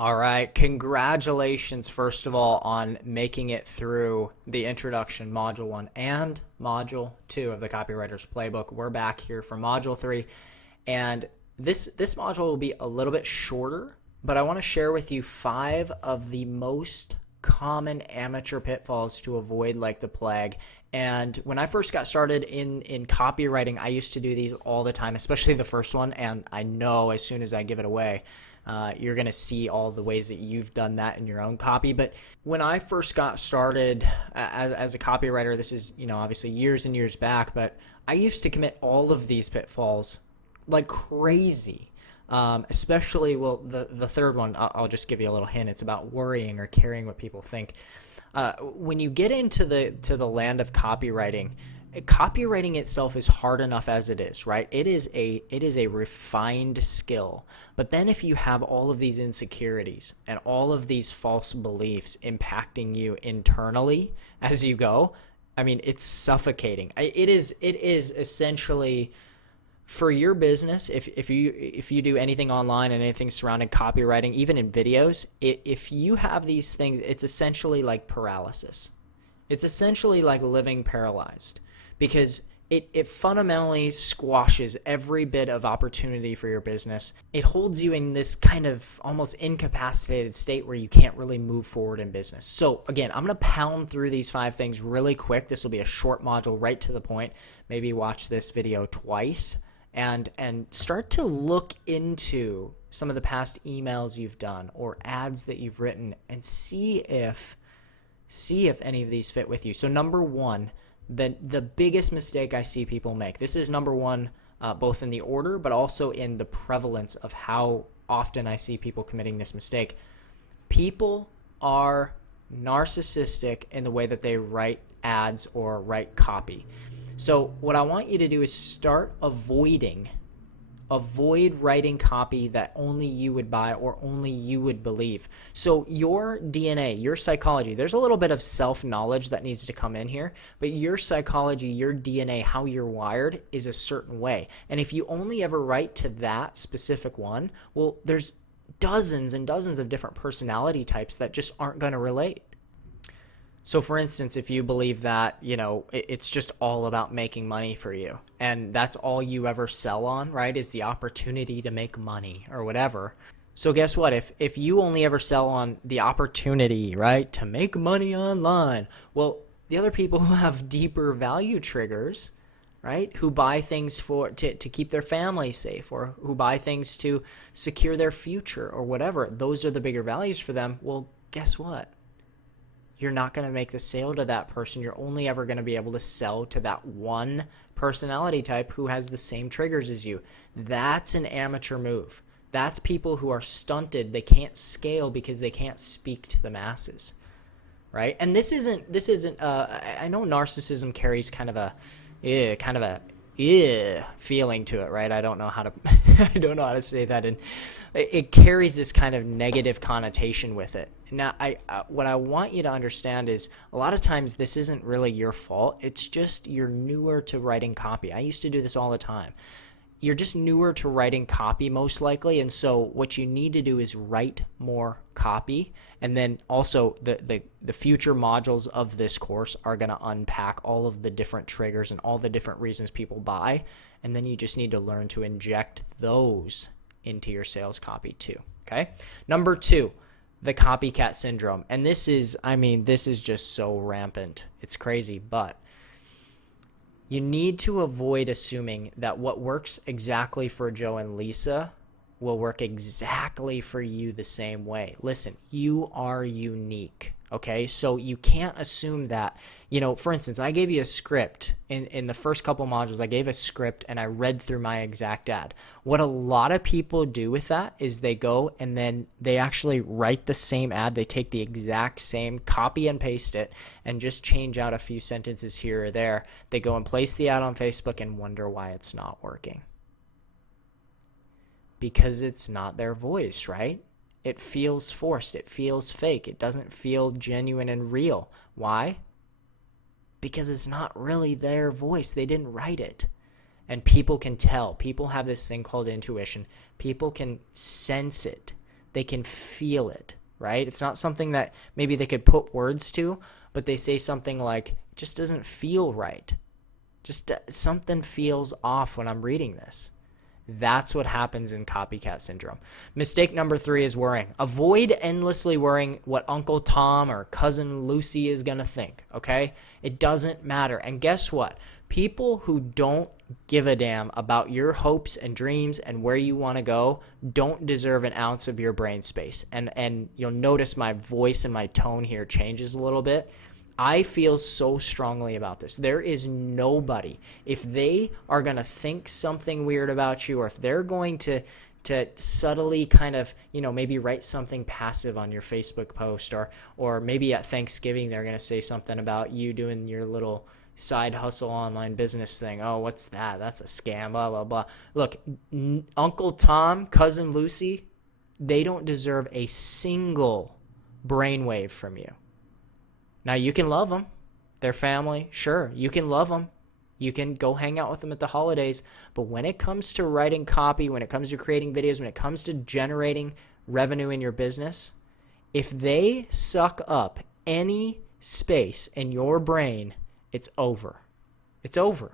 All right. Congratulations, first of all, on making it through the introduction, Module 1 and Module 2 of the Copywriter's Playbook. We're back here for Module 3. And this module will be a little bit shorter, but I want to share with you 5 of the most common amateur pitfalls to avoid like the plague. And when I first got started in copywriting, I used to do these all the time, especially the first one. And I know as soon as I give it away, you're going to see all the ways that you've done that in your own copy. But when I first got started as a copywriter, this is, obviously years and years back, but I used to commit all of these pitfalls like crazy. Especially, the third one, I'll just give you a little hint. It's about worrying or caring what people think. When you get into the land of copywriting itself is hard enough as it is, right? It is a refined skill. But then if you have all of these insecurities and all of these false beliefs impacting you internally as you go, I mean, it's suffocating. It is essentially, for your business, if you do anything online and anything surrounding copywriting, even in videos, if you have these things, it's essentially like paralysis. It's essentially like living paralyzed, because it fundamentally squashes every bit of opportunity for your business. It holds you in this kind of almost incapacitated state where you can't really move forward in business. So again, I'm going to pound through these 5 things really quick. This will be a short module, right to the point. Maybe watch this video twice and start to look into some of the past emails you've done or ads that you've written and see if any of these fit with you. So number 1, the biggest mistake I see people make. This is number 1, both in the order, but also in the prevalence of how often I see people committing this mistake. People are narcissistic in the way that they write ads or write copy. So what I want you to do is avoid writing copy that only you would buy or only you would believe. So your DNA, your psychology, there's a little bit of self-knowledge that needs to come in here, but your psychology, your DNA, how you're wired is a certain way. And if you only ever write to that specific one, well, there's dozens and dozens of different personality types that just aren't going to relate. So for instance, if you believe that, it's just all about making money for you, and that's all you ever sell on, right, is the opportunity to make money or whatever. So guess what? If you only ever sell on the opportunity, right, to make money online, well, the other people who have deeper value triggers, right, who buy things to keep their family safe, or who buy things to secure their future or whatever, those are the bigger values for them. Well, guess what? You're not going to make the sale to that person. You're only ever going to be able to sell to that one personality type who has the same triggers as you. That's an amateur move. That's people who are stunted. They can't scale because they can't speak to the masses, right? And this isn't. I know narcissism carries kind of a feeling to it, right? I don't know how to say that, and it carries this kind of negative connotation with it. Now, what I want you to understand is a lot of times this isn't really your fault. It's just you're newer to writing copy. I used to do this all the time. You're just newer to writing copy most likely, and so what you need to do is write more copy. And then also the future modules of this course are going to unpack all of the different triggers and all the different reasons people buy, and then you just need to learn to inject those into your sales copy too. Okay? Number 2, the copycat syndrome. And this is just so rampant. It's crazy, but you need to avoid assuming that what works exactly for Joe and Lisa will work exactly for you the same way. Listen, you are unique, okay? So you can't assume that, for instance, I gave you a script in the first couple modules. I gave a script and I read through my exact ad. What a lot of people do with that is they go and then they actually write the same ad. They take the exact same, copy and paste it, and just change out a few sentences here or there. They go and place the ad on Facebook and wonder why it's not working. Because it's not their voice, right? It feels forced. It feels fake. It doesn't feel genuine and real. Why? Because it's not really their voice. They didn't write it. And people can tell. People have this thing called intuition. People can sense it. They can feel it, right? It's not something that maybe they could put words to, but they say something like, it just doesn't feel right. Just something feels off when I'm reading this. That's what happens in copycat syndrome. Mistake number 3 is worrying. Avoid endlessly worrying what Uncle Tom or Cousin Lucy is going to think, okay? It doesn't matter. And guess what? People who don't give a damn about your hopes and dreams and where you want to go don't deserve an ounce of your brain space. And you'll notice my voice and my tone here changes a little bit. I feel so strongly about this. There is nobody, if they are going to think something weird about you, or if they're going to subtly kind of, maybe write something passive on your Facebook post, or maybe at Thanksgiving they're going to say something about you doing your little side hustle online business thing. Oh, what's that? That's a scam, blah, blah, blah. Look, Uncle Tom, Cousin Lucy, they don't deserve a single brainwave from you. Now, you can love them. Their family, sure, you can love them. You can go hang out with them at the holidays. But when it comes to writing copy, when it comes to creating videos, when it comes to generating revenue in your business, if they suck up any space in your brain, it's over. It's over.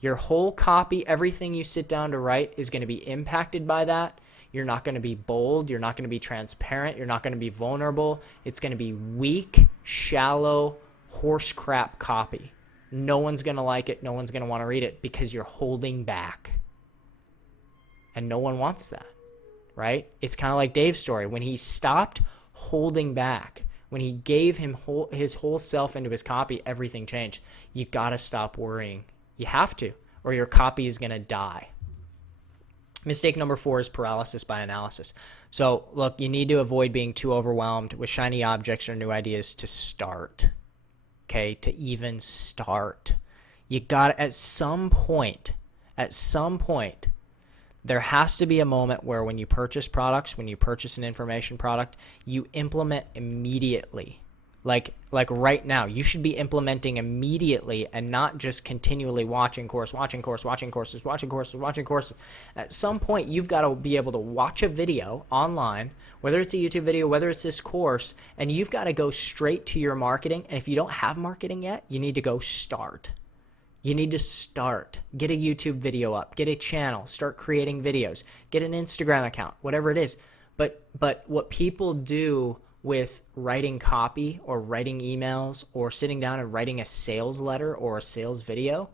Your whole copy, everything you sit down to write is going to be impacted by that. You're not going to be bold. You're not going to be transparent. You're not going to be vulnerable. It's going to be weak, shallow, horse crap copy. No one's going to like it. No one's going to want to read it because you're holding back. And no one wants that, right? It's kind of like Dave's story. When he stopped holding back, when he gave his whole self into his copy, everything changed. You got to stop worrying. You have to, or your copy is going to die. Mistake number 4 is paralysis by analysis. So, look, you need to avoid being too overwhelmed with shiny objects or new ideas to start. Okay, to even start. You got at some point, there has to be a moment where when you purchase products, when you purchase an information product, you implement immediately. Like right now, you should be implementing immediately and not just continually watching courses. At some point, you've got to be able to watch a video online, whether it's a YouTube video, whether it's this course, and you've got to go straight to your marketing. And if you don't have marketing yet, you need to go start. You need to start. Get a YouTube video up. Get a channel. Start creating videos. Get an Instagram account, whatever it is. But what people do with writing copy or writing emails or sitting down and writing a sales letter or a sales video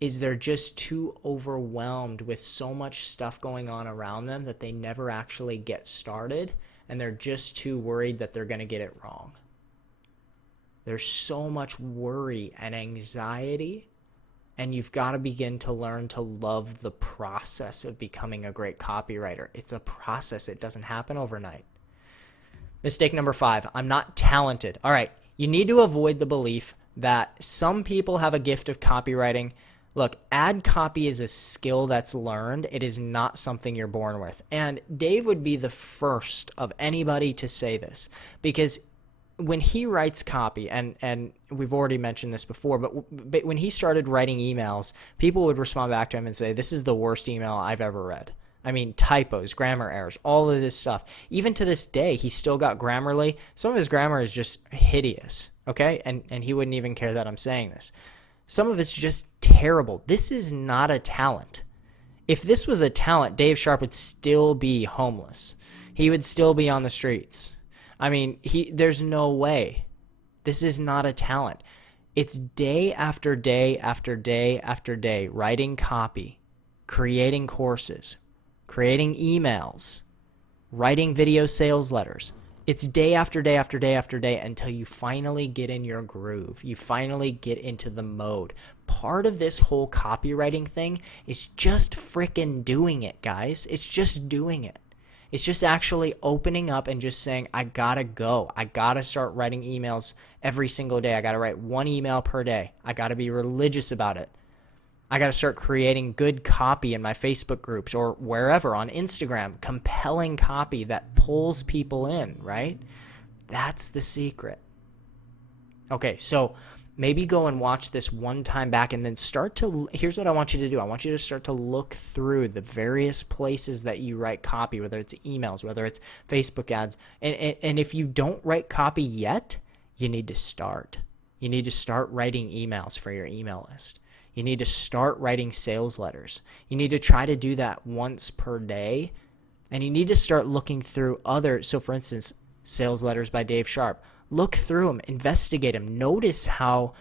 is they're just too overwhelmed with so much stuff going on around them that they never actually get started, and they're just too worried that they're going to get it wrong. There's so much worry and anxiety, and you've got to begin to learn to love the process of becoming a great copywriter. It's a process. It doesn't happen overnight. Mistake number 5, I'm not talented. All right, you need to avoid the belief that some people have a gift of copywriting. Look, ad copy is a skill that's learned. It is not something you're born with. And Dave would be the first of anybody to say this, because when he writes copy, and we've already mentioned this before, but when he started writing emails, people would respond back to him and say, this is the worst email I've ever read. I mean, typos, grammar errors, all of this stuff. Even to this day, he's still got Grammarly. Some of his grammar is just hideous, okay? And he wouldn't even care that I'm saying this. Some of it's just terrible. This is not a talent. If this was a talent, Dave Sharp would still be homeless. He would still be on the streets. I mean, there's no way. This is not a talent. It's day after day after day after day, writing copy, creating courses, creating emails, writing video sales letters. It's day after day after day after day until you finally get in your groove. You finally get into the mode. Part of this whole copywriting thing is just frickin' doing it, guys. It's just doing it. It's just actually opening up and just saying, I gotta go. I gotta start writing emails every single day. I gotta write 1 email per day. I gotta be religious about it. I got to start creating good copy in my Facebook groups or wherever, on Instagram, compelling copy that pulls people in, right? That's the secret. Okay, so maybe go and watch this one time back and then here's what I want you to do. I want you to start to look through the various places that you write copy, whether it's emails, whether it's Facebook ads. And if you don't write copy yet, you need to start. You need to start writing emails for your email list. You need to start writing sales letters. You need to try to do that once per day. And you need to start looking through so for instance, sales letters by Dave Sharp. Look through them, investigate them. Notice how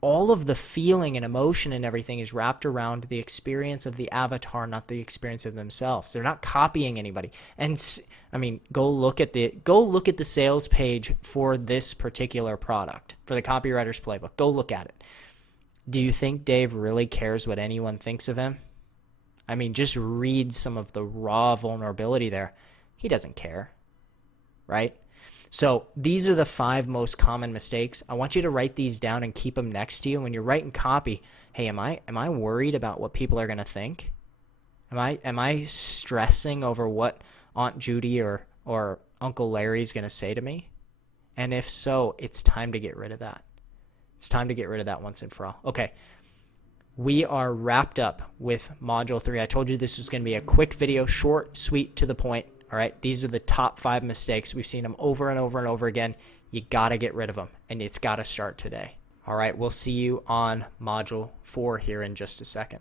all of the feeling and emotion and everything is wrapped around the experience of the avatar, not the experience of themselves. They're not copying anybody. And I mean, go look at the sales page for this particular product, for the Copywriter's Playbook. Go look at it. Do you think Dave really cares what anyone thinks of him? I mean, just read some of the raw vulnerability there. He doesn't care, right? So these are the 5 most common mistakes. I want you to write these down and keep them next to you. When you're writing copy, hey, am I worried about what people are going to think? Am I stressing over what Aunt Judy or Uncle Larry is going to say to me? And if so, it's time to get rid of that. It's time to get rid of that once and for all. Okay. We are wrapped up with Module 3. I told you this was going to be a quick video, short, sweet, to the point. All right, these are the top 5 mistakes. We've seen them over and over and over again. You got to get rid of them, and it's got to start today. All right, we'll see you on Module 4 here in just a second.